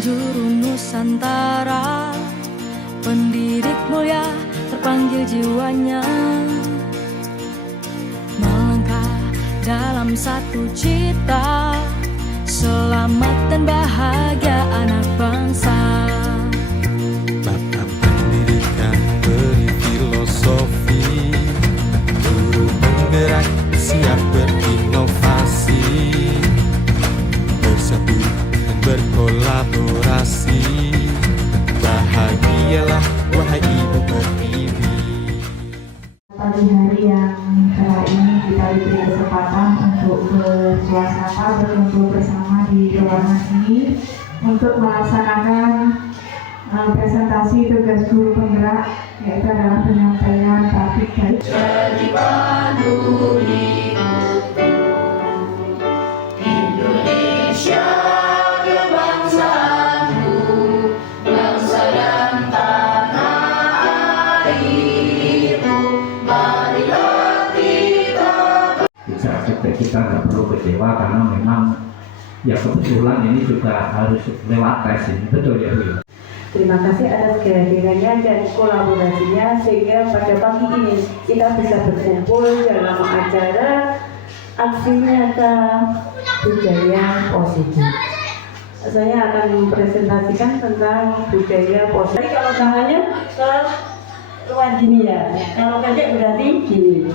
penjuru Nusantara, pendidik mulia terpanggil jiwanya, melangkah dalam satu cita, selamat dan bahagia anak bangsa. Bapak pendidikan beri filosofi, guru penggerak siap berinovasi, bersatu dan berkolaborasi. Bahagialah wahai ibu pertiwi. Pagi hari yang cerah ini kita diberi kesempatan untuk bersuasana berkumpul bersama di ruangan ini untuk melaksanakan presentasi tugas guru penggerak, yaitu adalah penyampaian topik dari Jadi peduli Indonesia kebangsaanku, bangsa dan tanah airku, marilah kita. Kita nggak perlu kecewa karena memang ya kebetulan ini juga harus lewat tes ini, betul ya Bu? Terima kasih atas kehadirannya dan kolaborasinya sehingga pada pagi ini kita bisa berkumpul dalam acara aksi nyata budaya positif. Saya akan mempresentasikan tentang budaya positif. Jadi kalau tangannya ke luar gini ya, kalau pendek berarti gini,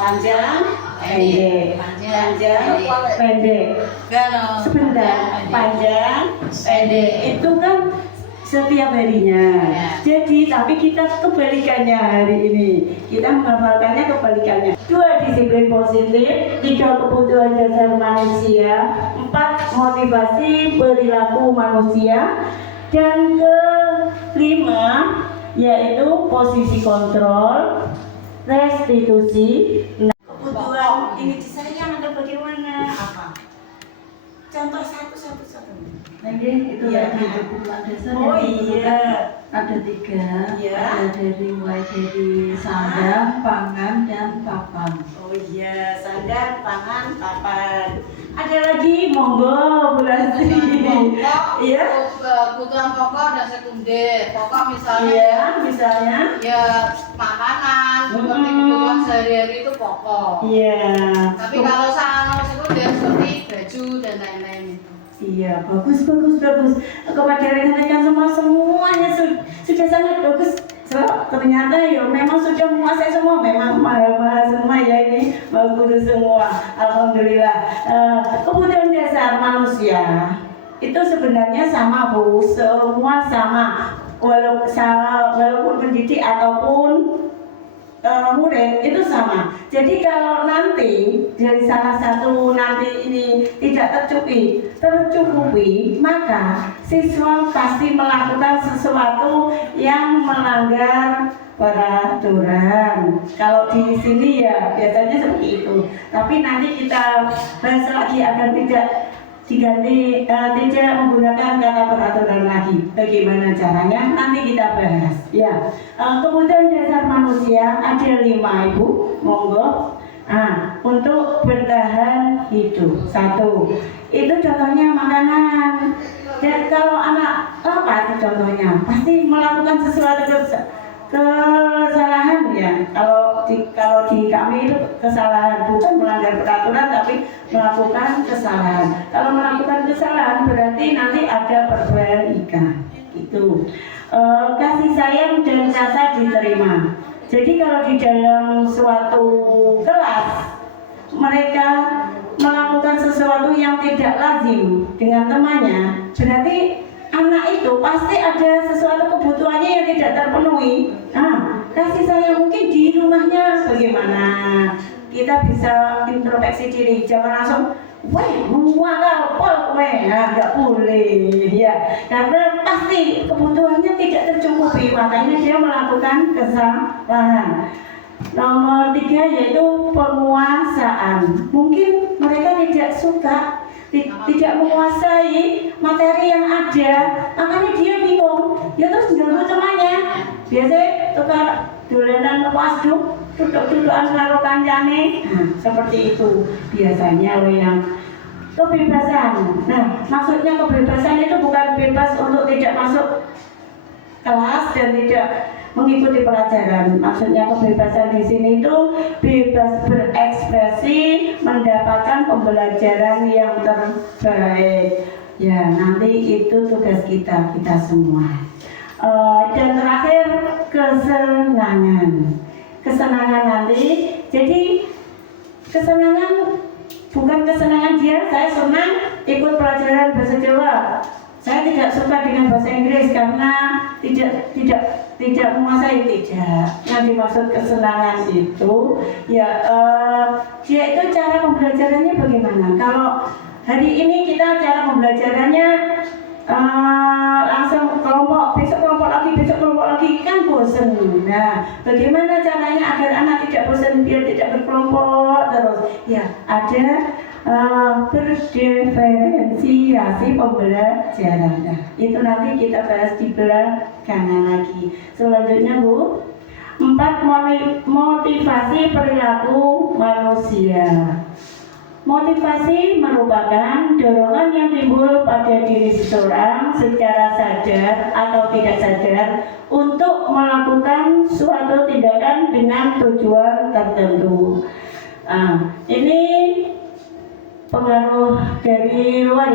panjang, pendek, pendek. Sebentar, panjang, pendek itu kan setiap harinya. Jadi, tapi kita kebalikannya hari ini. Kita menghafalkannya kebalikannya. 2 disiplin positif, 3 kebutuhan dasar manusia, 4 motivasi perilaku manusia, dan ke-5 yaitu posisi kontrol, restitusi. Kebutuhan ini disayang atau bagaimana? Apa? Contoh satu. Itu ya, kebutuhan dasar. Oh iya, ada 3. Ya. Ada mulai dari sandang, pangan, dan papan. Oh iya, sandang, pangan, papan. Ada lagi, monggo Bu Lasti. Iya. Kebutuhan pokok dan sekunder. Pokok misalnya Iya, misalnya. ya makanan, seperti kebutuhan sehari-hari itu pokok. Iya. Tapi kalau sekunder seperti baju dan lain-lain. Iya, bagus. Kepada rekan-rekan semuanya sudah sangat bagus. So, ternyata ya memang sudah menguasai semua, memang mahal semua ya ini, guru semua. Alhamdulillah. Kebutuhan dasar manusia itu sebenarnya sama Bu, semua sama. Walaupun pendidik ataupun murid itu sama. Jadi kalau nanti dari salah satu nanti ini tidak tercukupi, maka siswa pasti melakukan sesuatu yang melanggar peraturan. Kalau di sini ya biasanya seperti itu. Tapi nanti kita bahas lagi agar tidak diganti, tidak menggunakan kata peraturan lagi. Bagaimana caranya? Nanti kita bahas. Ya, kebutuhan dasar manusia ada 5 Ibu, monggo. Untuk bertahan hidup, 1. Itu contohnya makanan. Dan kalau anak apa itu contohnya? Pasti melakukan sesuatu kesalahan ya. Kalau di kami itu kesalahan, bukan melanggar peraturan tapi melakukan kesalahan. Kalau melakukan kesalahan berarti nanti ada perbaikan. Itu kasih sayang dan rasa diterima. Jadi kalau di dalam suatu kelas mereka melakukan sesuatu yang tidak lazim dengan temannya, berarti anak itu pasti ada sesuatu kebutuhannya yang tidak terpenuhi. Kasih sayang mungkin di rumahnya bagaimana? Kita bisa introspeksi diri, jangan langsung nggak boleh ya, karena pasti kebutuhannya tidak tercukupi, makanya dia melakukan kesalahan. Nomor 3 yaitu penguasaan. Mungkin mereka tidak suka, tidak menguasai materi yang ada, makanya dia bingung, ya terus ganggu temannya. Biasanya tukar dolanan wasduk, duduk-dudukan karo kancane, seperti itu biasanya yang kebebasan. Nah, maksudnya kebebasan itu bukan bebas untuk tidak masuk kelas dan tidak mengikuti pelajaran. Maksudnya kebebasan di sini itu bebas berekspresi, mendapatkan pembelajaran yang terbaik. Ya, nanti itu tugas kita semua. Dan terakhir kesenangan. Kesenangan nanti, jadi kesenangan bukan kesenangan dia, saya senang ikut pelajaran bahasa Jawa. Saya tidak suka dengan bahasa Inggris karena tidak menguasai, tidak. Yang dimaksud kesenangan itu ya dia itu cara pembelajarannya bagaimana. Kalau hari ini kita cara pembelajarannya langsung kelompok, besok kelompok lagi kan bosen. Nah, bagaimana caranya agar anak tidak bosen biar tidak berkelompok terus? Ya, ada berdiferensiasi pembelajaran. Nah, itu nanti kita bahas di belakangan lagi. Selanjutnya Bu, 4 motivasi perilaku manusia. Motivasi merupakan dorongan yang timbul pada diri seseorang secara sadar atau tidak sadar untuk melakukan suatu tindakan dengan tujuan tertentu. Ini pengaruh dari luar,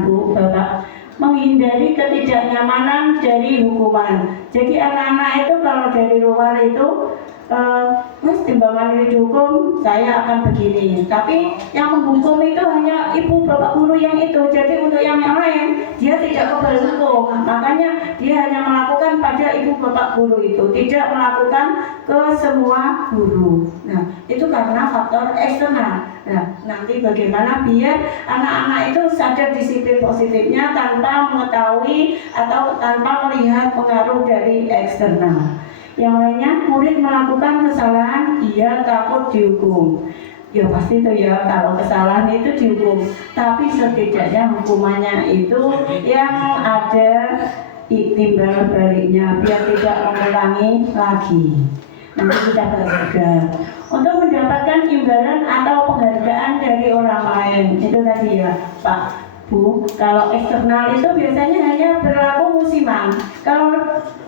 Bu, Bapak, menghindari ketidaknyamanan dari hukuman. Jadi anak-anak itu kalau dari luar itu Mas, timbangan ini dihukum, saya akan begini. Tapi yang menghukum itu hanya ibu bapak guru yang itu. Jadi untuk yang lain dia tidak kebal hukum. Makanya dia hanya melakukan pada ibu bapak guru itu, tidak melakukan ke semua guru. Nah, itu karena faktor eksternal. Nah, nanti bagaimana biar anak-anak itu sadar disiplin positifnya tanpa mengetahui atau tanpa melihat pengaruh dari eksternal. Yang lainnya, murid melakukan kesalahan, ia takut dihukum. Ya pasti itu ya, kalau kesalahan itu dihukum. Tapi setidaknya hukumannya itu yang ada timbal baliknya, biar tidak mengulangi lagi. Nanti kita belajar untuk mendapatkan imbalan atau penghargaan dari orang lain. Itu tadi ya Pak, Bu. Kalau eksternal itu biasanya hanya berlaku musiman. Kalau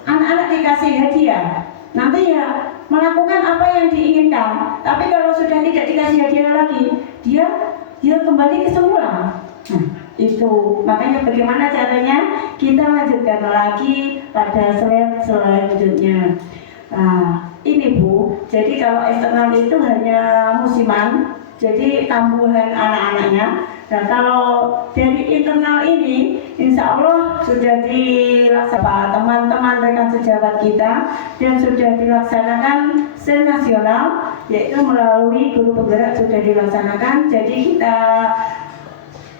anak-anak dikasih hadiah, nanti ya melakukan apa yang diinginkan. Tapi kalau sudah tidak dikasih hadiah lagi, dia kembali ke semula. Nah, itu makanya bagaimana caranya kita lanjutkan lagi pada slide selanjutnya. Nah, ini Bu, jadi kalau eksternal itu hanya musiman, jadi tambuhan anak-anaknya. Nah, kalau dari internal ini, insya Allah sudah dilaksanakan teman-teman rekan sejawat kita dan sudah dilaksanakan senasional, yaitu melalui guru penggerak sudah dilaksanakan. Jadi kita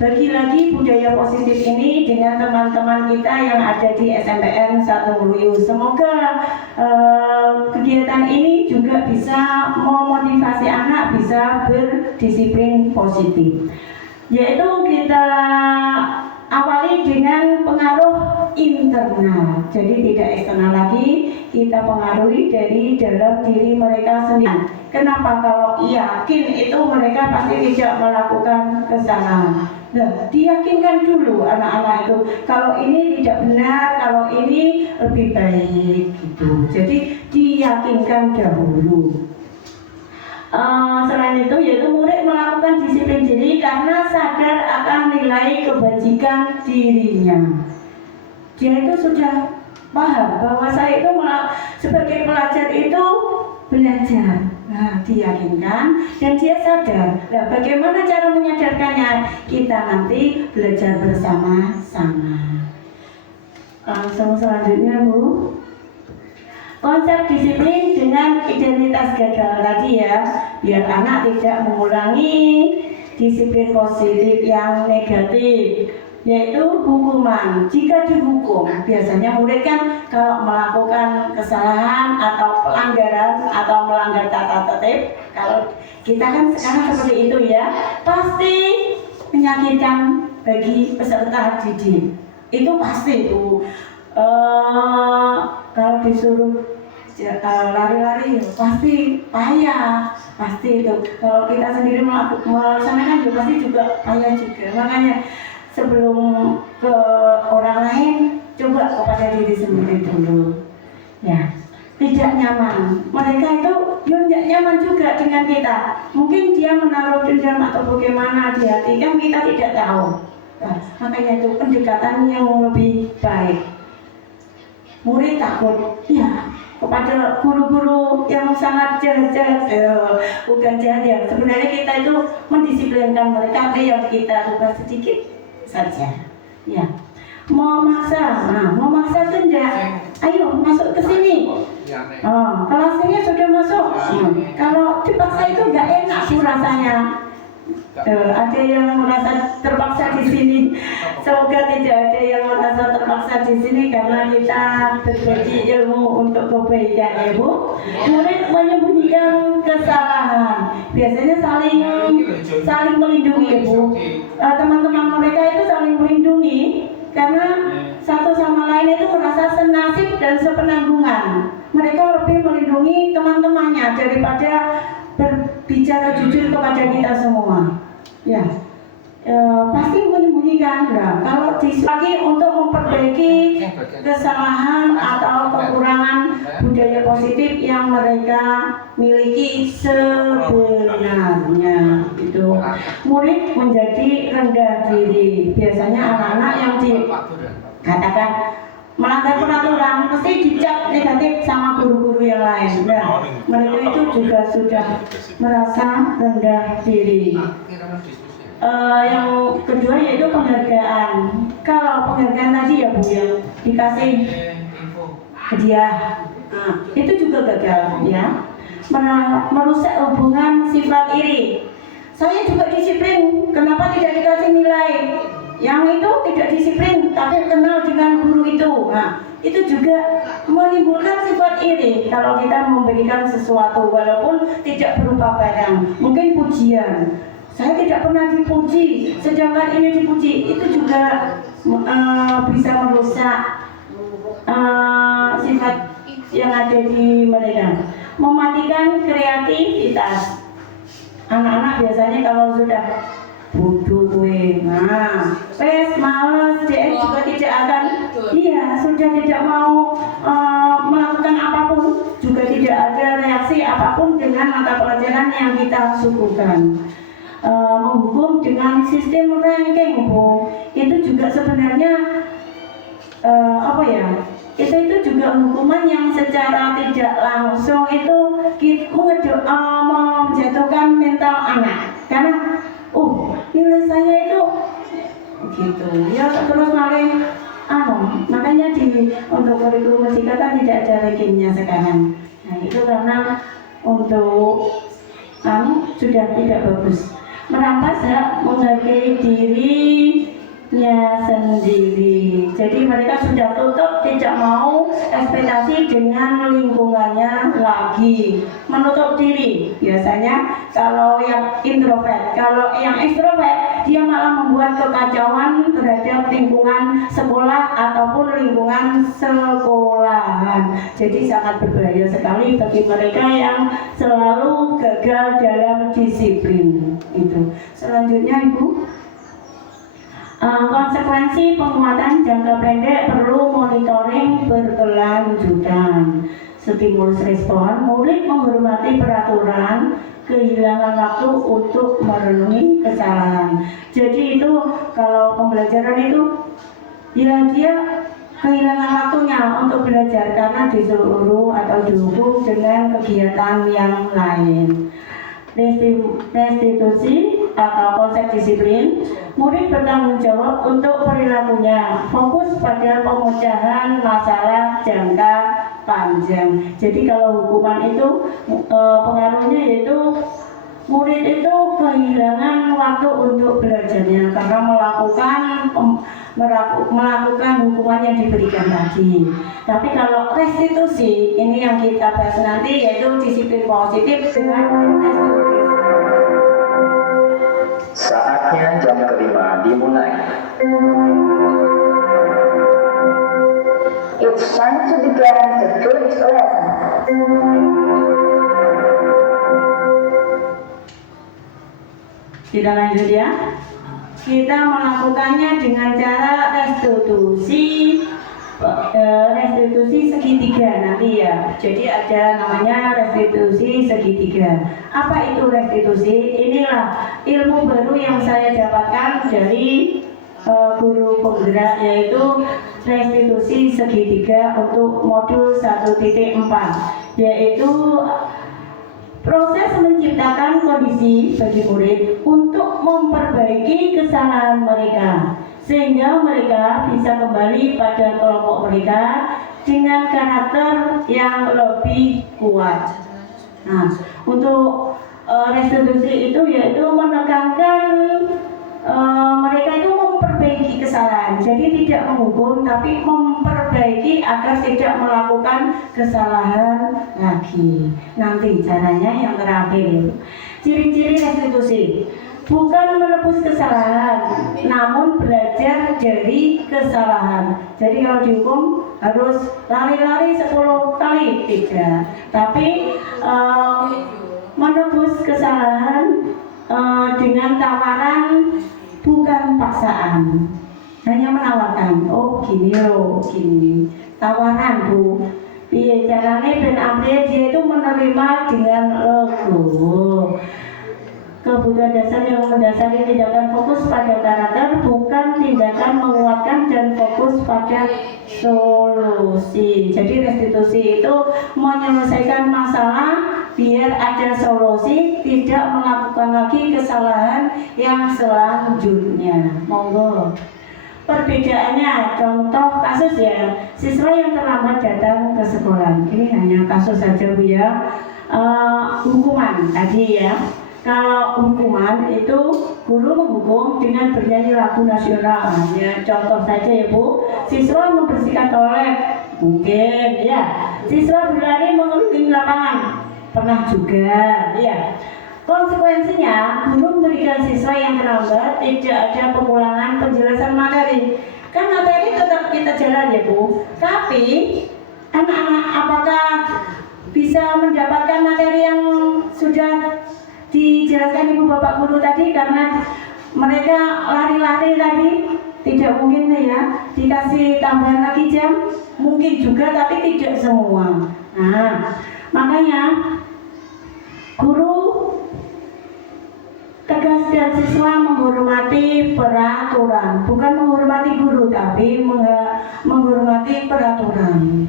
bagi lagi budaya positif ini dengan teman-teman kita yang ada di SMPN 1 Hulu. Semoga kegiatan ini juga bisa memotivasi anak bisa berdisiplin positif. Yaitu kita awali dengan pengaruh internal, jadi tidak eksternal lagi, kita pengaruhi dari dalam diri mereka sendiri. Kenapa? Kalau yakin itu mereka pasti tidak melakukan kesalahan. Nah, diyakinkan dulu anak-anak itu kalau ini tidak benar, kalau ini lebih baik gitu. Jadi diyakinkan dahulu. Selain itu yaitu murid melakukan disiplin diri karena sadar akan nilai kebajikan dirinya. Dia itu sudah paham bahwa saya itu sebagai pelajar itu belajar. Nah, diyakinkan dan dia sadar. Nah, bagaimana cara menyadarkannya? Kita nanti belajar bersama-sama. Langsung selanjutnya Bu. Konsep disiplin dengan identitas gagal tadi ya, biar anak tidak mengulangi disiplin positif yang negatif, yaitu hukuman. Jika dihukum, biasanya murid kan kalau melakukan kesalahan atau pelanggaran atau melanggar tata tertib, kalau kita kan sekarang seperti itu ya, pasti menyakitkan bagi peserta didik. Itu pasti itu. Kalau disuruh lari-lari pasti payah, pasti itu. Kalau kita sendiri melaksanakan juga pasti juga payah juga. Makanya sebelum ke orang lain, coba kepada diri sendiri dulu. Ya, tidak nyaman. Mereka itu tidak nyaman juga dengan kita. Mungkin dia menaruh dendam atau bagaimana di hati, kan kita tidak tahu. Nah, makanya itu pendekatan yang lebih baik. Murid takut, ya, kepada guru-guru yang sangat jahat, bukan jahat ya. Sebenarnya kita itu mendisiplinkan mereka, yang kita ubah sedikit saja. Ya, mau maksa itu enggak. Ayo masuk ke sini. Kelasnya sudah masuk. Kalau dipaksa itu enggak enak sih rasanya. Ada yang merasa terpaksa di sini. Semoga tidak ada yang merasa terpaksa di sini karena kita berbagi ilmu untuk kebaikan, ya Bu. Murid menyembunyikan kesalahan. Biasanya saling melindungi, ya Bu. Teman-teman mereka itu saling melindungi karena satu sama lain itu merasa senasib dan sepenanggungan. Mereka lebih melindungi teman-temannya daripada berbicara jujur kepada kita semua. Ya, pasti menyembunyikan. Nah, kalau lagi untuk memperbaiki kesalahan atau kekurangan budaya positif yang mereka miliki sebenarnya, itu murid menjadi rendah diri. Biasanya anak-anak yang dikatakan melanggar peraturan pasti dicap negatif sama guru-guru yang lain. Nah, mereka itu juga sudah merasa rendah diri. Yang kedua yaitu penghargaan. Kalau penghargaan tadi ya Bu, yang dikasih hadiah, itu juga gagal ya, merusak hubungan sifat iri. Saya juga disiplin, kenapa tidak dikasih nilai? Yang itu tidak disiplin tapi kenal dengan guru itu. Nah, itu juga menimbulkan sifat iri kalau kita memberikan sesuatu walaupun tidak berupa barang, mungkin pujian. Saya tidak pernah dipuji, sedangkan ini dipuji. Itu juga bisa merusak sifat yang ada di mereka, mematikan kreativitas. Anak-anak biasanya kalau sudah bodoh gue, males, dia juga tidak akan, sudah tidak mau melakukan apapun, juga tidak ada reaksi apapun dengan mata pelajaran yang kita suguhkan. Menghukum dengan sistem ranking, Bu, itu juga sebenarnya itu juga hukuman yang secara tidak langsung itu menjatuhkan mental anak, karena nilai saya itu gitu ya, terus makanya untuk kurikulum fisika kan tidak ada rankingnya sekarang. Nah, itu karena untuk sudah tidak bagus. Merampas hak menghargai dirinya sendiri. Jadi mereka sudah tutup, tidak mau ekspektasi dengan lingkungannya lagi, menutup diri. Biasanya kalau yang introvert, kalau yang ekstrovert dia malah membuat kekacauan terhadap lingkungan sekolah ataupun lingkungan sekolahan. Jadi sangat berbahaya sekali bagi mereka yang selalu gagal dalam disiplin itu. Selanjutnya Ibu, konsekuensi penguatan jangka pendek perlu monitoring berkelanjutan. Stimulus respon, murid menghormati peraturan, kehilangan waktu untuk merenungi kesalahan. Jadi itu kalau pembelajaran itu dia kehilangan waktunya untuk belajar karena disuruh atau dihukum dengan kegiatan yang lain. Restitusi atau konsep disiplin, murid bertanggung jawab untuk perilakunya, fokus pada pemecahan masalah jangka panjang. Jadi kalau hukuman itu pengaruhnya yaitu murid itu kehilangan waktu untuk belajarnya karena melakukan hukuman yang diberikan tadi. Tapi kalau restitusi, ini yang kita bahas nanti, yaitu disiplin positif dengan restitusi. Saatnya jam kelima dimulai. It's time to begin the first lesson. Kita lanjut ya. Kita melakukannya dengan cara restitusi segitiga nanti ya. Jadi ada namanya restitusi segitiga. Apa itu restitusi? Inilah ilmu baru yang saya dapatkan dari guru penggerak, yaitu restitusi segitiga untuk modul 1.4, yaitu proses menciptakan kondisi bagi murid untuk memperbaiki kesalahan mereka sehingga mereka bisa kembali pada kelompok mereka dengan karakter yang lebih kuat. Nah, untuk restitusi itu yaitu menekankan mereka itu memperbaiki kesalahan, jadi tidak menghukum tapi memperbaiki agar tidak melakukan kesalahan lagi. Nanti caranya yang terakhir, ciri-ciri restitusi bukan menebus kesalahan, namun belajar dari kesalahan. Jadi kalau dihukum harus lari-lari 10 kali, tidak, tapi menebus kesalahan dengan tawaran, bukan paksaan, hanya menawarkan. Oh gini loh, gini, tawaran bu. Iya, caranya ben ambil dia itu menerima dengan logo. Kebutuhan dasar yang mendasari tindakan fokus pada karakter, bukan tindakan menguatkan dan fokus pada solusi. Jadi restitusi itu menyelesaikan masalah biar ada solusi, tidak melakukan lagi kesalahan yang selanjutnya. Monggo. Perbedaannya, contoh kasus ya, siswa yang terlambat datang ke sekolah. Ini hanya kasus saja bu ya. Hukuman tadi ya. Kalau hukuman itu guru menghukum dengan bernyanyi lagu nasional. Ya, contoh saja ya bu, siswa membersihkan toilet, mungkin ya. Siswa berlari mengelilingi lapangan, pernah juga ya. Konsekuensinya guru memberikan siswa yang terlambat tidak ada pengulangan penjelasan materi. Kan materi tetap kita jalan ya bu, tapi anak-anak apakah bisa mendapatkan materi yang sudah dijelaskan ibu bapak guru tadi? Karena mereka lari-lari tadi, tidak mungkin ya dikasih tambahan lagi jam, mungkin juga tapi tidak semua. Nah, makanya guru tegas dan siswa menghormati peraturan, bukan menghormati guru tapi menghormati peraturan.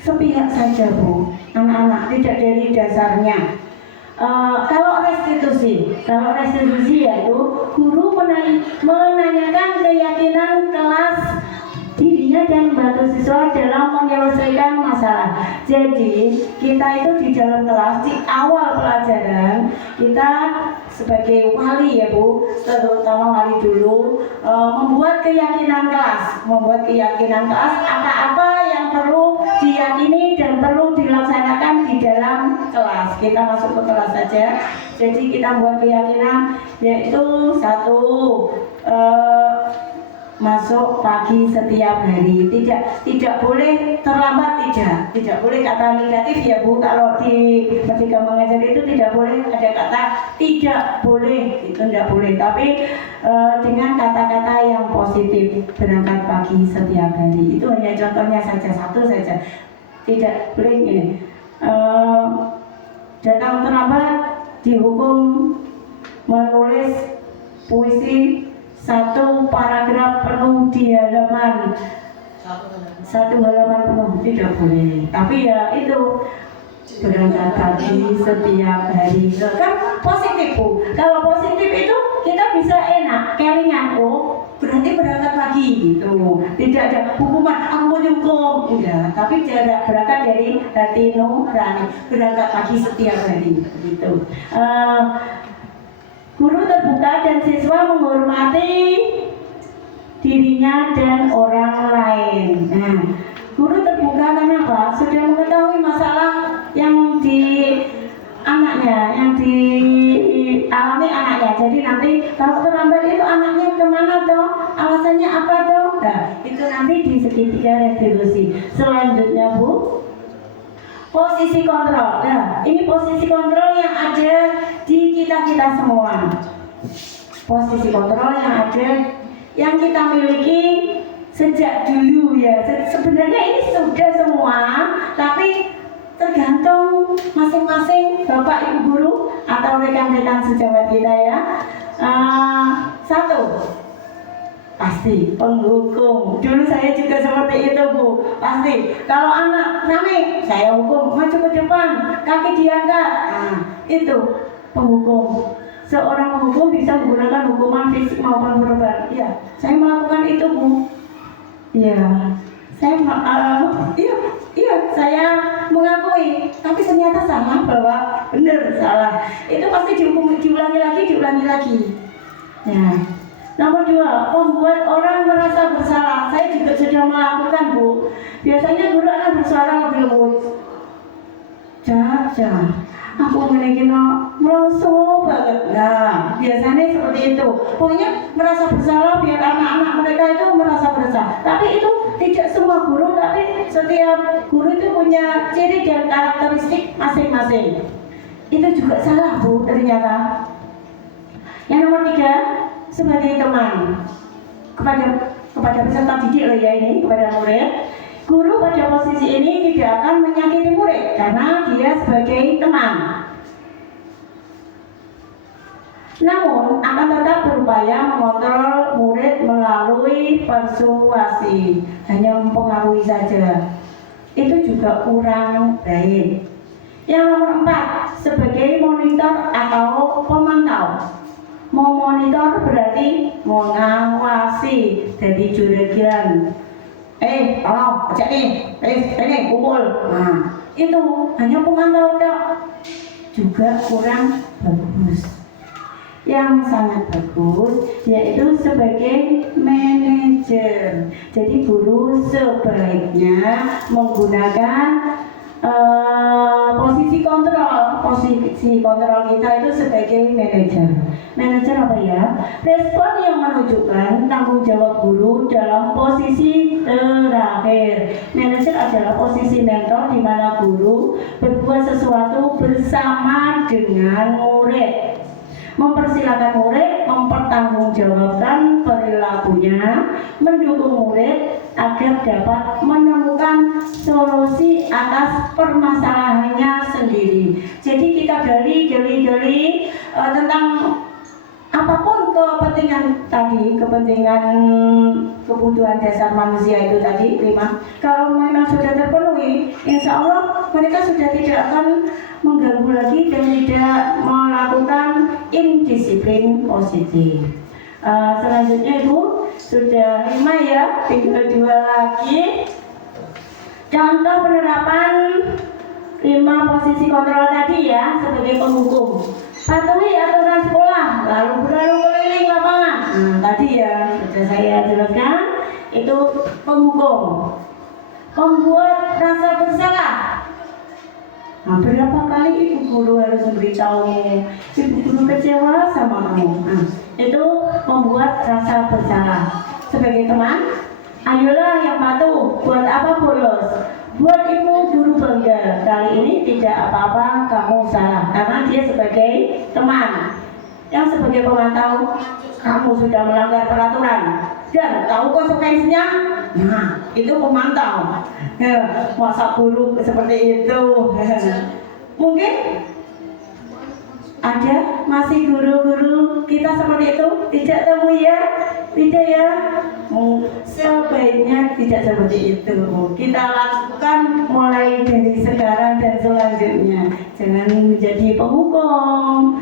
Sepihak saja bu, anak-anak, tidak dari dasarnya. Kalau restitusi yaitu guru menanyakan keyakinan kelas dirinya dan membantu siswa dalam menyelesaikan masalah. Jadi kita itu di dalam kelas, di awal pelajaran, kita sebagai wali ya bu, terutama wali dulu, membuat keyakinan kelas apa-apa yang perlu diyakini dan perlu dilaksanakan di dalam kelas. Kita masuk ke kelas saja. Jadi kita buat keyakinan, yaitu satu, masuk pagi setiap hari, tidak boleh terlambat, tidak boleh kata negatif ya bu. Kalau di ketika mengajar itu tidak boleh ada kata tidak boleh, itu tidak boleh, tapi dengan kata-kata yang positif. Berangkat pagi setiap hari, itu hanya contohnya saja, satu saja. Tidak boleh ini datang terlambat dihukum menulis puisi 1 paragraf penuh di halaman, 1 halaman penuh, tidak boleh. Tapi ya itu berangkat pagi setiap hari, kan positif bu. Kalau positif itu kita bisa enak, kelingan, oh berarti berangkat pagi gitu. Tidak ada hukuman ampun hukum, enggak. Tapi tidak, berangkat dari hati nurani, berangkat pagi setiap hari gitu. Guru terbuka dan siswa menghormati dirinya dan orang lain. Nah, guru terbuka kenapa? Sudah mengetahui masalah yang di anaknya, yang dialami anaknya. Jadi nanti kalau terlambat itu anaknya kemana toh? Alasannya apa toh? Nah, itu nanti di segitiga restitusi. Selanjutnya bu, Posisi kontrol. Nah, ini posisi kontrol yang ada di kita semua. Posisi kontrol yang ada, yang kita miliki sejak dulu ya. Sebenarnya ini sudah semua, tapi tergantung masing-masing Bapak Ibu guru atau rekan-rekan sejawat kita ya. Satu, pasti penghukum. Dulu saya juga seperti itu Bu. Pasti kalau anak rame, saya hukum, maju ke depan, kaki diangkat. Nah, itu penghukum. Seorang penghukum bisa menggunakan hukuman fisik maupun verbal. Ya, saya melakukan itu Bu. Iya, saya saya mengakui, tapi ternyata salah bahwa benar salah. Itu pasti diulangi lagi. Ya. Nomor 2, membuat orang merasa bersalah. Saya juga sudah melakukan Bu. Biasanya guru akan bersuara lebih lembut. Jangan, aku memiliki merosot banget. Nah, biasanya seperti itu. Pokoknya merasa bersalah biar anak-anak mereka itu merasa bersalah. Tapi itu tidak semua guru, tapi setiap guru itu punya ciri dan karakteristik masing-masing. Itu juga salah Bu ternyata. Yang nomor 3, sebagai teman kepada peserta didik loh ya, ini kepada murid. Guru pada posisi ini tidak akan menyakiti murid karena dia sebagai teman. Namun akan tetap berupaya mengontrol murid melalui persuasi, hanya mempengaruhi saja. Itu juga kurang baik. Yang nomor 4, sebagai monitor atau pemantau. Memonitor berarti mengawasi, jadi juragan. Tolong, cek nih, ini kumpul. Nah, itu hanya pemantau juga kurang bagus. Yang sangat bagus yaitu sebagai manajer. Jadi guru sebaiknya menggunakan posisi kontrol kita itu sebagai manajer. Manajer apa ya? Respon yang menunjukkan tanggung jawab guru dalam posisi terakhir. Manajer adalah posisi mentor di mana guru berbuat sesuatu bersama dengan murid. Mempersilakan murid mempertanggungjawabkan perilakunya, mendukung murid agar dapat menemukan solusi atas permasalahannya sendiri. Jadi kita gali tentang apapun kepentingan tadi, kebutuhan dasar manusia itu tadi 5. Kalau memang sudah terpenuhi, insya Allah mereka sudah tidak akan mengganggu lagi dan tidak melakukan indisiplin positif. Selanjutnya Ibu sudah 5 ya, tinggal 2 lagi. Contoh penerapan 5 posisi kontrol tadi ya sebagai penghukum. Patuhi aturan sekolah, lalu berlalu keliling lapangan. Tadi ya sudah saya jelaskan, itu penghukum. Membuat rasa bersalah. Berapa kali ibu guru harus memberitahu ibu guru kecewa sama kamu. Itu membuat rasa bersalah. Sebagai teman, ayolah yang patuh. Buat apa bolos? Buat ibu guru bangga. Kali ini tidak apa-apa kamu salah, karena dia sebagai teman. Yang sebagai pemantau, kamu sudah melanggar peraturan dan tahu konsekuensinya. Nah, itu pemantau. Masa guru seperti itu. Mungkin ada masih guru-guru kita seperti itu, tidak tahu ya, tidak ya. Sebaiknya tidak seperti itu. Kita lakukan mulai dari sekarang dan selanjutnya. Jangan menjadi penghukum.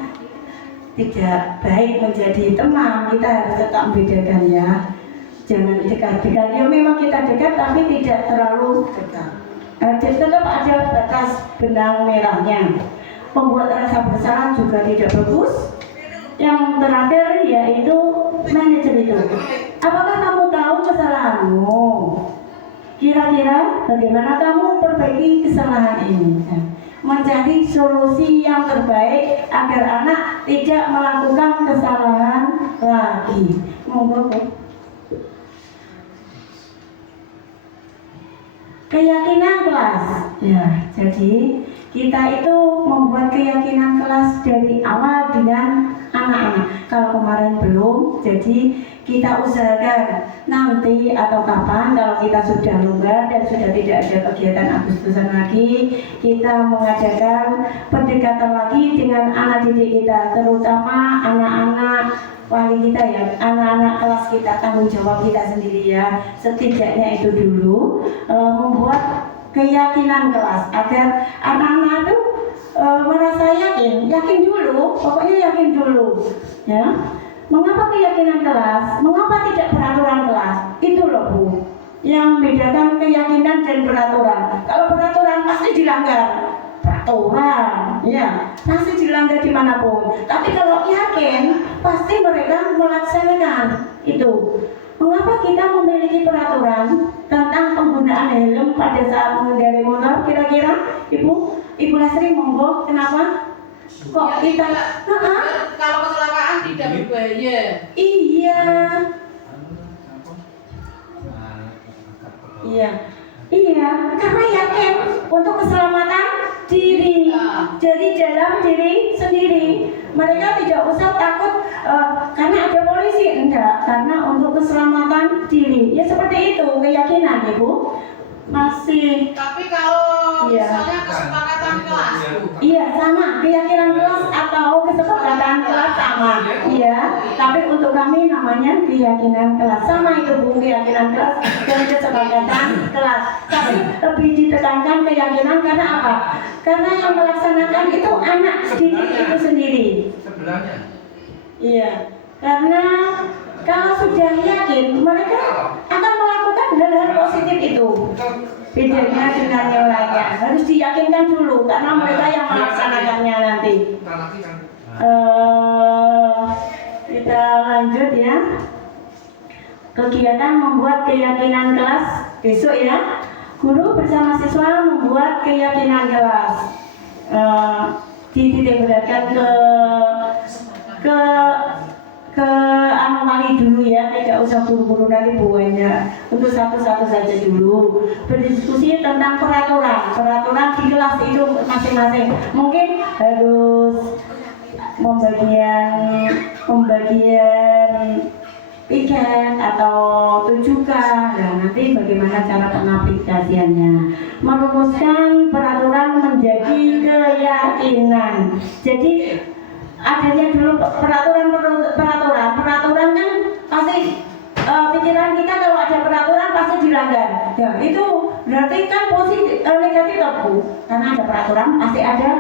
Tidak baik menjadi teman. Kita harus tetap membedakan ya. Jangan dekat-dekat. Ya memang kita dekat tapi tidak terlalu dekat. Tetap ada batas benang merahnya. Membuat rasa bersalah juga tidak bagus. Yang terakhir yaitu manajer itu. Apakah kamu tahu kesalahanmu? Kira-kira bagaimana kamu perbaiki kesalahan ini? Mencari solusi yang terbaik agar anak tidak melakukan kesalahan lagi. Monggo. keyakinan kelas. Ya, jadi kita itu membuat keyakinan kelas dari awal dengan anak-anak. Kalau kemarin belum, jadi kita usahakan nanti atau kapan kalau kita sudah longgar dan sudah tidak ada kegiatan Agustusan lagi, kita mengadakan pendekatan lagi dengan anak didik kita, terutama anak-anak wali kita ya, anak-anak kelas kita, tanggung jawab kita sendiri ya. Setidaknya itu dulu membuat keyakinan kelas agar anak-anak itu merasa yakin dulu, pokoknya yakin dulu ya. Mengapa keyakinan kelas? Mengapa tidak peraturan kelas? Itu loh Bu, yang membedakan keyakinan dan peraturan. Kalau peraturan pasti dilanggar, peraturan ya pasti dilanggar dimanapun. Tapi kalau yakin pasti mereka melaksanakan itu. Mengapa kita memiliki peraturan tentang penggunaan helm pada saat mengendarai motor? Kira-kira Ibu Lasri monggo, kenapa? Kok kita kalau kecelakaan tidak berbahaya. Iya, karena yakin untuk keselamatan diri. Jadi dalam diri sendiri, mereka tidak usah takut karena ada polisi, enggak, karena untuk keselamatan diri. Ya seperti itu keyakinan Ibu. Masih. Tapi kalau misalnya kesepakatan kelas, Iya sama, keyakinan kelas atau kesepakatan kelas sama. Iya, tapi untuk kami namanya keyakinan kelas. Sama itu Bu, keyakinan kelas dan kesepakatan kelas. Tapi lebih ditekankan keyakinan karena apa? Karena yang melaksanakan itu anak didik itu sendiri. Iya, karena kalau sudah yakin mereka akan melakukan hal-hal positif itu. Bedanya dengan yang lainnya harus diyakinkan dulu karena mereka yang melaksanakannya nanti. Kita lanjut ya. Kegiatan membuat keyakinan kelas besok ya. Guru bersama siswa membuat keyakinan kelas. Dititik beratkan ke anomali dulu ya, tidak usah buru-buru nanti buahnya. Untuk satu-satu saja dulu. Berdiskusi tentang peraturan di kelas itu masing-masing. Mungkin harus pembagian piket atau tujukan. Nah, nanti bagaimana cara pengaplikasiannya. Merumuskan peraturan menjadi keyakinan. Jadi adanya dulu peraturan kan pasti pikiran kita kalau ada peraturan pasti dilanggar. Ya itu berarti kan positif negatif Bu, karena ada peraturan pasti ada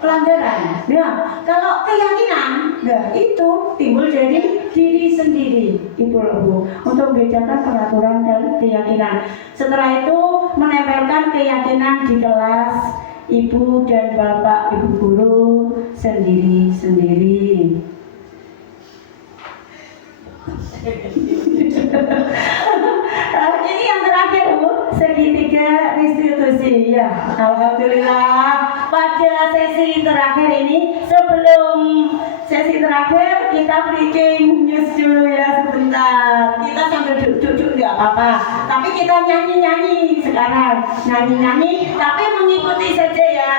pelanggaran. Ya kalau keyakinan, nah itu timbul dari diri sendiri itu loh Bu, untuk membedakan peraturan dan keyakinan. Setelah itu menempelkan keyakinan di kelas. Ibu dan Bapak Ibu guru sendiri-sendiri. Ini yang terakhir Bu, segitiga restitusi. Ya, alhamdulillah pada sesi terakhir ini, sebelum sesi terakhir kita breaking news dulu ya sebentar. Kita sambil duduk nggak apa-apa, tapi kita nyanyi-nyanyi sekarang, nyanyi-nyanyi tapi mengikuti saja ya.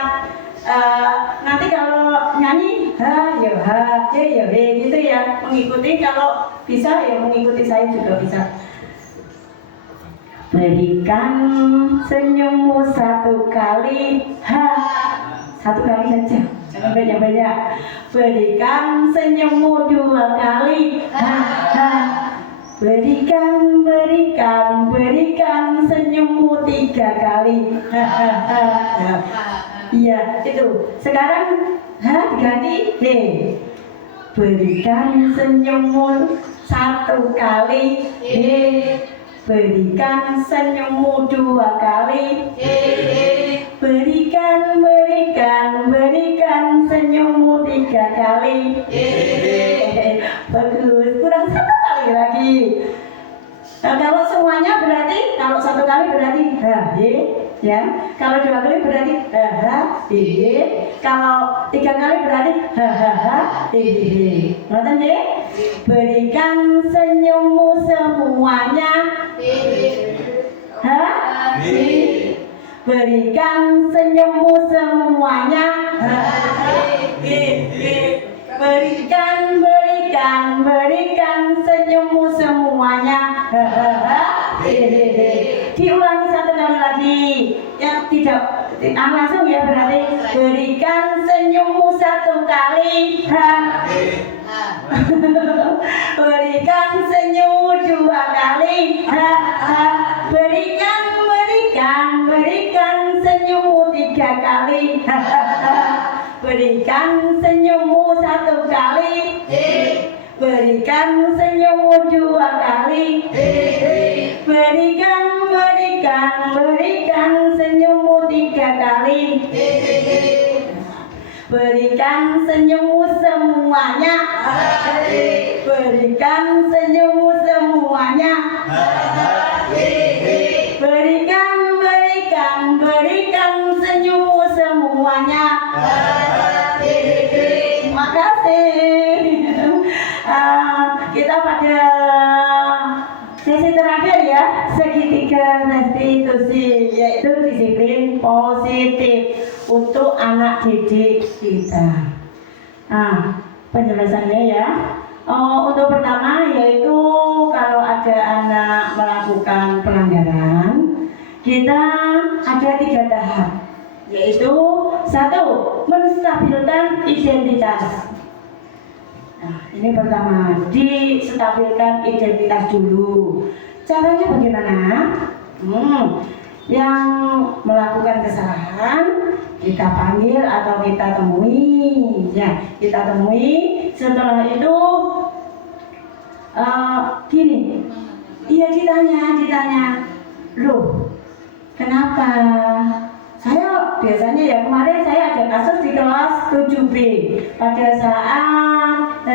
Nanti kalau nyanyi ya gitu ya, mengikuti, kalau bisa ya mengikuti saya juga bisa. Berikan senyummu satu kali, satu kali saja, jangan banyak-banyak. Berikan senyummu dua kali, Berikan senyummu tiga kali, Iya itu. Sekarang diganti Berikan senyummu satu kali, Berikan senyummu dua kali, Berikan senyummu tiga kali. Bagus, kurang satu kali lagi. Nah, kalau semuanya berarti, kalau satu kali berarti ya. Kalau dua kali berarti kalau tiga kali berarti Ngerti ya? Berikan senyummu semuanya. berikan senyummu semuanya. Berikan, berikan, berikan senyummu semuanya. Diulangi satu kali lagi. Ya tidak langsung ya, berarti berikan senyummu satu kali. Berikan senyummu dua kali. Berikan, berikan, berikan senyummu tiga kali. Berikan senyummu satu kali. Berikan senyummu dua kali. Berikan, berikan, berikan senyummu tiga kali. Berikan senyummu semuanya. Berikan senyummu semuanya. Berikan, berikan, berikan senyummu semuanya. Terima kasih. Kita pada sesi terakhir ya, segitiga restitusi, yaitu disiplin positif untuk anak didik kita. Penjelasannya ya. Untuk pertama yaitu kalau ada anak melakukan pelanggaran, kita ada 3 tahap, yaitu 1. Menstabilkan identitas. Nah, ini pertama, distabilkan identitas dulu. Caranya bagaimana? Yang melakukan kesalahan kita panggil atau kita temui, ya kita temui. Setelah itu gini, iya ditanya, loh kenapa? Saya biasanya ya, kemarin saya ada kasus di kelas 7B pada saat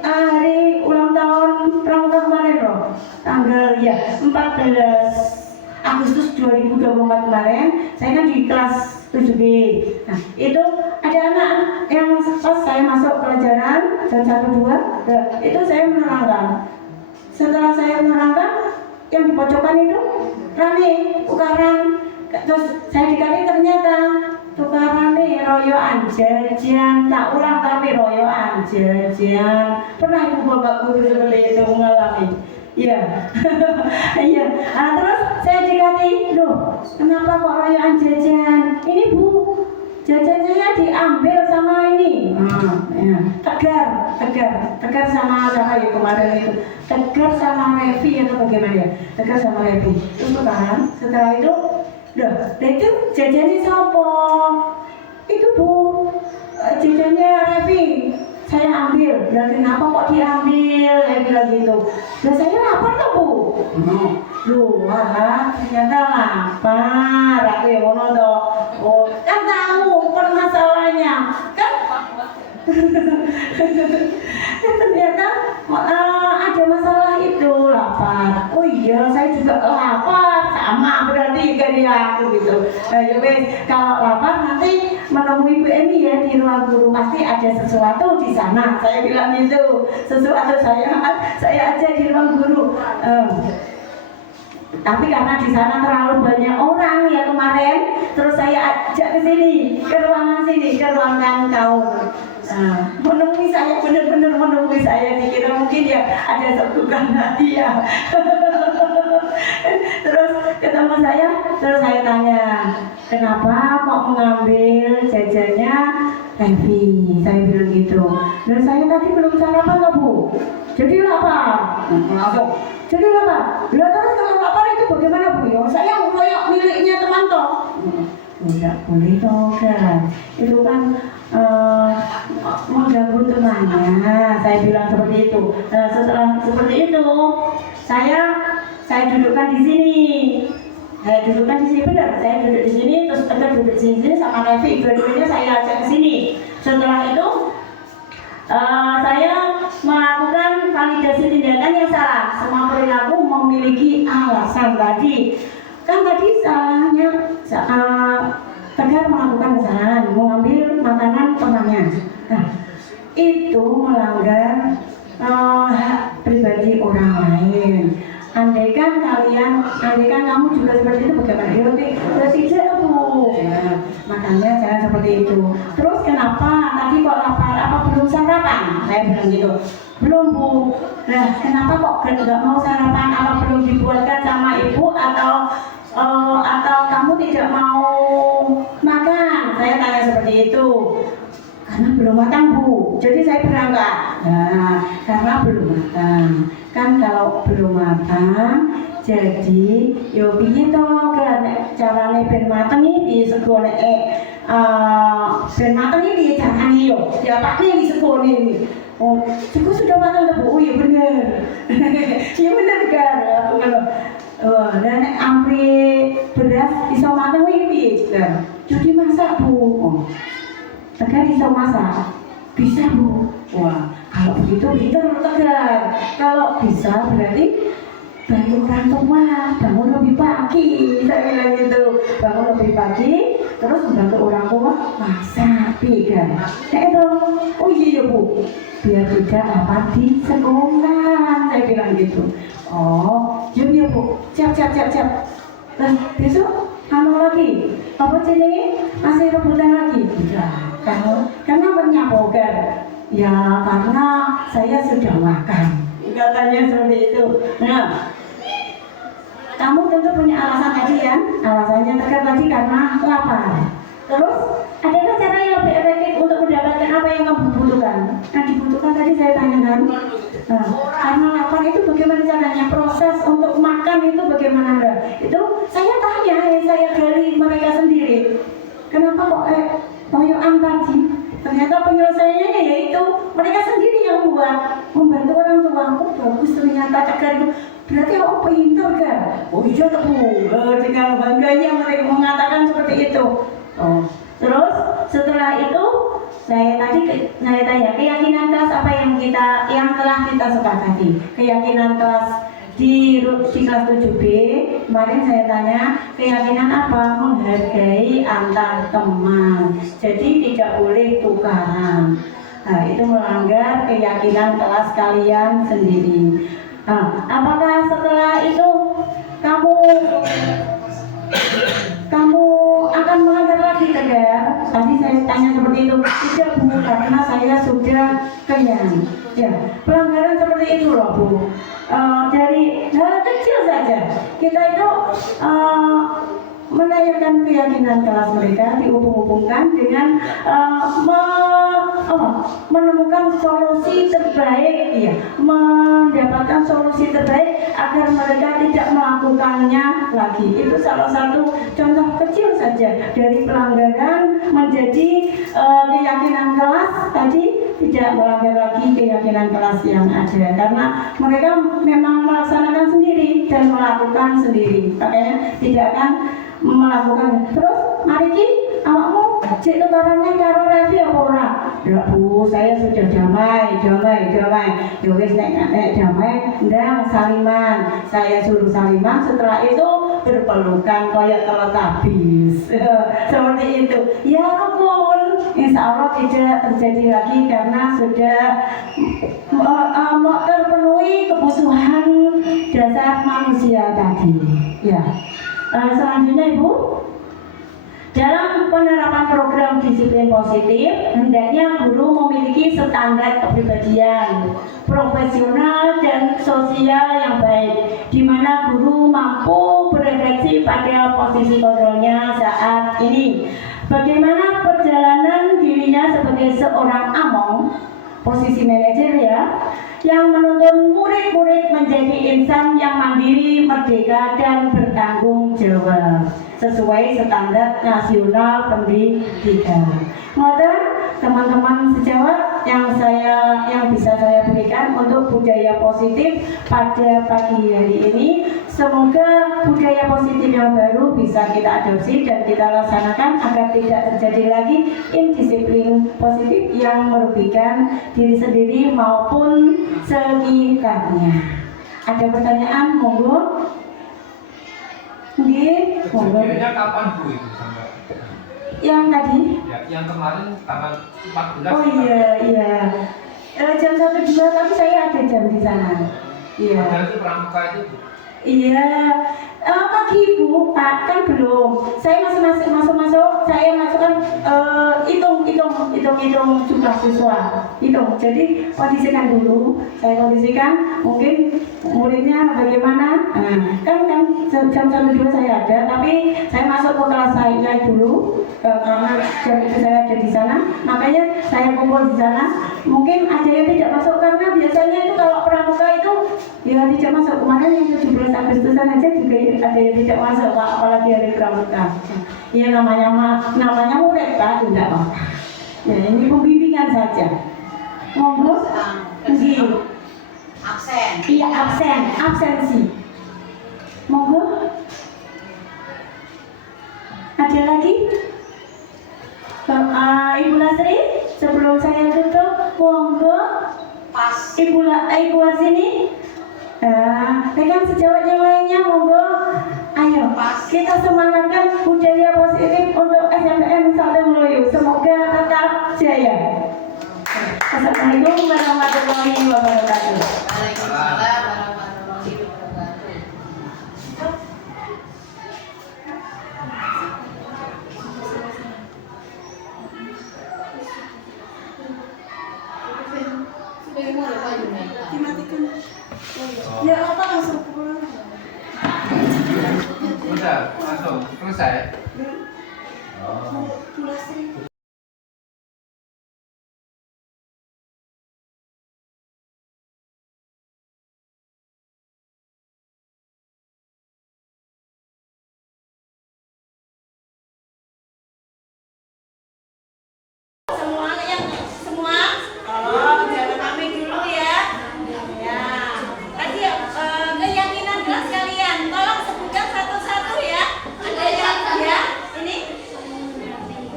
hari ulang tahun pramuka kemarin loh, tanggal ya 14 Agustus 2024 kemarin. Saya kan di kelas 7B. Nah itu ada anak yang pas saya masuk pelajaran jam 1-2, itu saya menerangkan. Setelah saya menerangkan, yang di pojokan itu rame tukaran, terus saya dikali ternyata tukaran nih royoan jajan, tak ulang tapi royoan jajan. Pernah ibu bapak guru seperti itu mengalami? Iya. Iya. Terus saya dikali, loh kenapa kok royoan jajan? Ini bu, jajannya diambil sama ini. Ya. Tegar sama ya kemarin itu. Tegar sama Revi atau bagaimana ya? Tegar sama Revi. Terus kan, setelah itu, itu jajannya siapa? Itu bu, jajannya Revi. Saya ambil. Dan kenapa kok diambil? Saya bilang gitu. Dan saya lapar tuh bu. Ternyata lapar. Aku yang mau nonton. Oh, kan tahu permasalahannya kan. Ternyata ada masalah itu, lapar. Oh iya, saya juga lapar, sama berarti dari aku gitu. Ya wes, kalau lapar nanti menemui Bu Emi ya di ruang guru, pasti ada sesuatu di sana. Saya bilang gitu, sesuatu saya aja di ruang guru. Tapi karena di sana terlalu banyak orang ya kemarin, terus saya ajak ke sini, ke ruangan sini, ke ruangan kaum. Menemui saya, benar-benar menemui saya, dikira mungkin ya ada sebutan hadiah. Terus ketemu saya, terus saya tanya, kenapa kok mengambil jajannya Revi? Saya bilang gitu. Dan saya tadi belum sarapan loh bu, jadi lapar. Langsung, jadi lapar. Terus kalau lapar itu bagaimana bu? Ya saya ngoyok miliknya teman toh. Tidak boleh toh kan, itu kan mengganggu temannya. Saya bilang seperti itu. Setelah seperti itu, saya dudukkan di sini. Benar. Saya duduk di sini, terus Tegar duduk di sini sama Revi. Dua-duanya saya ajak ke sini. Setelah itu, saya melakukan validasi tindakan yang salah. Semua perilaku memiliki alasan tadi. Kan tadi salahnya Tegar melakukan kesalahan, mengambil makanan temannya. Nah, itu melanggar hak pribadi orang lain. Andaikan kamu juga seperti itu. Terus kenapa tadi kok lapar? Apa belum sarapan? Saya bilang gitu. Belum Bu. Nah kenapa kok nggak mau sarapan? Apa belum dibuatkan sama ibu atau kamu tidak mau makan? Saya tanya seperti itu. Karena belum matang Bu. Jadi saya berangkat. Nah karena belum matang. Kan kalau belum matang, jadi yo piye to kan carane ben mateng iki sego nek ben mateng iki carane yo diapake iki sego ini. Oh, sego sudah matang Bu. Oh iya bener. Iya bener kan. Oh, dan nek ampri beras iso mateng iki piye kan. Jadi masak Bu. Oh. Tegar bisa masak. Bisa Bu. Wah, kalau begitu pintar Tegar. Kalau bisa berarti bangun orang tua, bangun lebih pagi, saya bilang gitu. Bangun lebih pagi, terus membantu orang tua masak, kan? Nah itu, oh iya Bu, biar tidak dapat di sekolah, saya bilang gitu. Oh, iya Bu, siap. Nah besok lagi, apa jenenge masih rebutan lagi? Tidak, karena menyabokan. Ya karena saya sudah makan, katanya seperti itu. Nah, kamu tentu punya alasan tadi ya, alasannya Tegar tadi karena lapar. Terus, adakah cara yang lebih efektif untuk mendapatkan apa yang kamu butuhkan? Yang dibutuhkan tadi saya tanyakan. Nah, karena lapar itu bagaimana caranya? Proses untuk makan itu bagaimana? Itu saya tanya, saya gali mereka sendiri. Kenapa kok koyokan tadi? Ternyata penyelesaiannya yaitu mereka sendiri yang membantu orang tua. Oh bagus ternyata Tegar itu. Berarti aku pintar kan? Oh iya Bu, dengan bangganya mereka mengatakan seperti itu. Oh, terus setelah itu saya tanya keyakinan kelas apa yang telah kita sepakati. Keyakinan kelas di kelas 7B kemarin saya tanya keyakinan apa? Menghargai antar teman. Jadi tidak boleh tukaran. Nah, itu melanggar keyakinan kelas kalian sendiri. Nah, apakah setelah itu kamu akan melanggar lagi Tegar? Tadi saya tanya seperti itu. Tidak Bu, karena saya sudah kenyang. Ya, pelanggaran seperti itu loh Bu. Dari hal kecil saja kita itu menanyakan keyakinan kelas mereka dihubung-hubungkan dengan menemukan solusi terbaik, ya, mendapatkan solusi terbaik agar mereka tidak melakukannya lagi. Itu salah satu contoh kecil saja dari pelanggaran menjadi keyakinan kelas tadi tidak melanggar lagi keyakinan kelas yang ada karena mereka memang melaksanakan sendiri dan melakukan sendiri, makanya tidak akan melakukan. Terus mari ki awakmu cek lebarannya karo Revi apa ora? Ya Bu, saya sudah damai. Ya wis nek damai ndang saliman. Saya suruh saliman, setelah itu berpelukan kayak teletabis. Seperti itu. Ya rukun. Insya Allah tidak terjadi lagi karena sudah terpenuhi kebutuhan dasar manusia tadi. Ya. Selanjutnya Ibu, dalam penerapan program disiplin positif, hendaknya guru memiliki standar kepribadian, profesional dan sosial yang baik, di mana guru mampu berefleksi pada posisi kontrolnya saat ini. Bagaimana perjalanan dirinya sebagai seorang among, posisi manajer ya, yang menuntun murid-murid menjadi insan yang mandiri, merdeka, dan bertanggung jawab sesuai standar nasional pendidikan. Ngoten teman-teman sejawat yang bisa saya berikan untuk budaya positif pada pagi hari ini. Semoga budaya positif yang baru bisa kita adopsi dan kita laksanakan agar tidak terjadi lagi indisiplin positif yang merugikan diri sendiri maupun sekitarnya. Ada pertanyaan, monggo. Nggih, monggo. Kejadiannya kapan Bu itu sampai? Yang tadi? Ya, yang kemarin tanggal 14. Oh iya. Jam 1.2 tapi saya ada jam di sana. Iya. Padahal itu pramuka itu Bu. Iya, Pagi Bu, Pak, kan belum. Saya masih masuk. Saya masukkan hitung jumlah siswa. Hitung. Jadi kondisikan dulu. Saya kondisikan mungkin muridnya bagaimana. Kan jam 1-2 saya ada, tapi saya masuk ke kelas saya dulu karena jam itu saya ada di sana. Makanya saya kumpul di sana. Mungkin ada yang tidak masuk karena biasanya itu kalau pramuka itu ya tidak masuk. Kemarin yang 17 Agustusan aja juga ada yang tidak masuk, Pak, apalagi hari pramuka. Ya namanya murid, Pak, tidak, Pak. Ya, ini pembimbingan saja. Monggo. Absen. Iya, absensi. Monggo. Ada lagi? Ibu Lasri, sebelum saya tutup, monggo. Pas. Ibu sini. Rekan sejawat yang lainnya, monggo. Ayo, kita semangatkan budaya positif untuk SMPN Sate Meloyo. Semoga tetap jaya. Assalamualaikum warahmatullahi wabarakatuh. Waalaikumsalam warahmatullahi wabarakatuh. Ya apa langsung pulang? Udah, langsung selesai. Semua? Oh, jangan kami dulu ya. Ya. Tadi keyakinan kelas kalian, tolong sebutkan satu-satu ya. Ada yang ya? Ini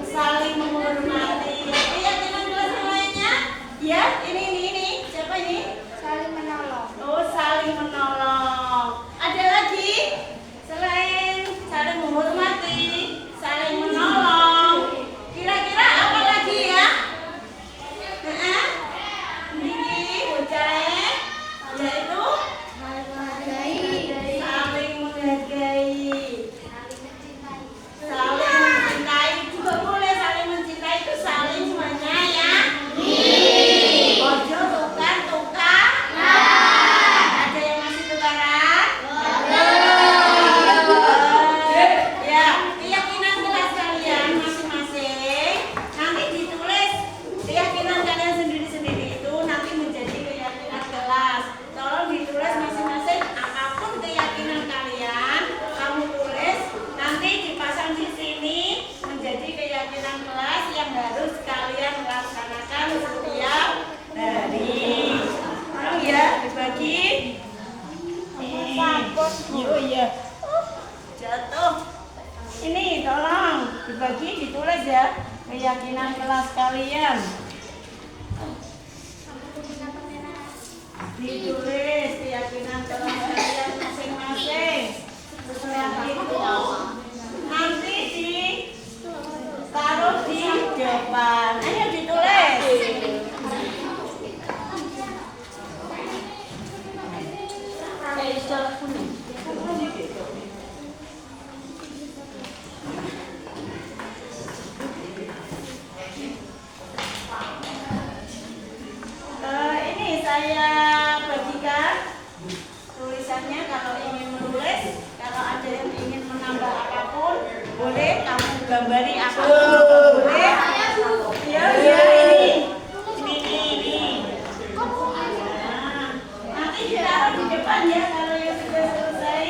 saling menghormati. Keyakinan kelas yang lainnya? Ya, ini. Siapa ini? Saling menolong. Oh, saling menolong. Ada lagi? Selain saling menghormati, saling menolong. Kira-kira apa lagi ya? Ini bocahnya yaitu saling menghargai, saling mencintai juga boleh. Saling mencintai itu saling menyayangi. Ojo tukar. Ada yang masih tukaran? Ya, keyakinan kelas kalian masing-masing nanti ditulis. Keyakinan kalian sendiri-sendiri itu nanti menjadi keyakinan kelas. Tolong ditulis masing-masing apapun keyakinan kalian, kamu tulis nanti dipasang di sini menjadi keyakinan kelas yang harus kalian laksanakan setiap hari. Tolong ya dibagi. Oh iya. Jatuh. Ini tolong dibagi, ditulis ya keyakinan kelas kalian. Ditulis keyakinan kelas kalian masing-masing. Setelah itu nanti ditaruh di depan. Ayo ditulis. Ini saya bagikan tulisannya. Kalau ingin menulis, kalau ada yang ingin menambah apapun, boleh kamu gambari apapun, boleh. Ya, ini. Nah, nanti ditaruh di depan ya kalau yang sudah selesai.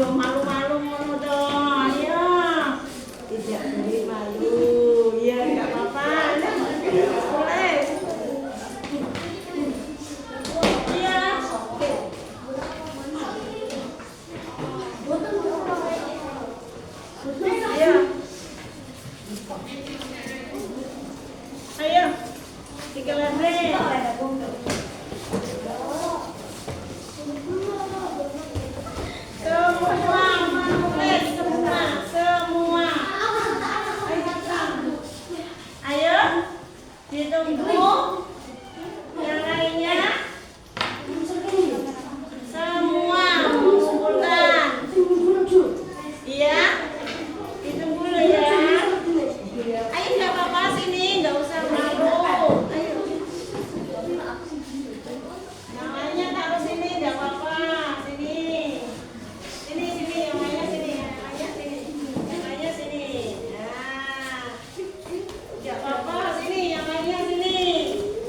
ojo malu-malu ngono dong. Ya. Tidak boleh malu. Ya enggak apa-apa. Boleh. Iya. Iya. Ayo. Tiga lagi. Semua menulis semua. Ayo, ditunggu. Yang lainnya semua mengumpulkan. Iya, ditunggu dulu ya. Ayo nggak apa-apa sini, nggak usah malu. Ayo. Yang lainnya taruh sini, nggak apa-apa. Sini. Sini, yang lainnya sini, yang lainnya sini, yang lainnya sini. Nah, nggak apa-apa, sini, yang lainnya sini.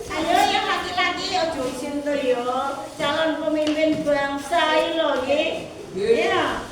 Ayo yang laki-laki, ojo isin tuh yo, calon pemimpin bangsa ini loh, ya.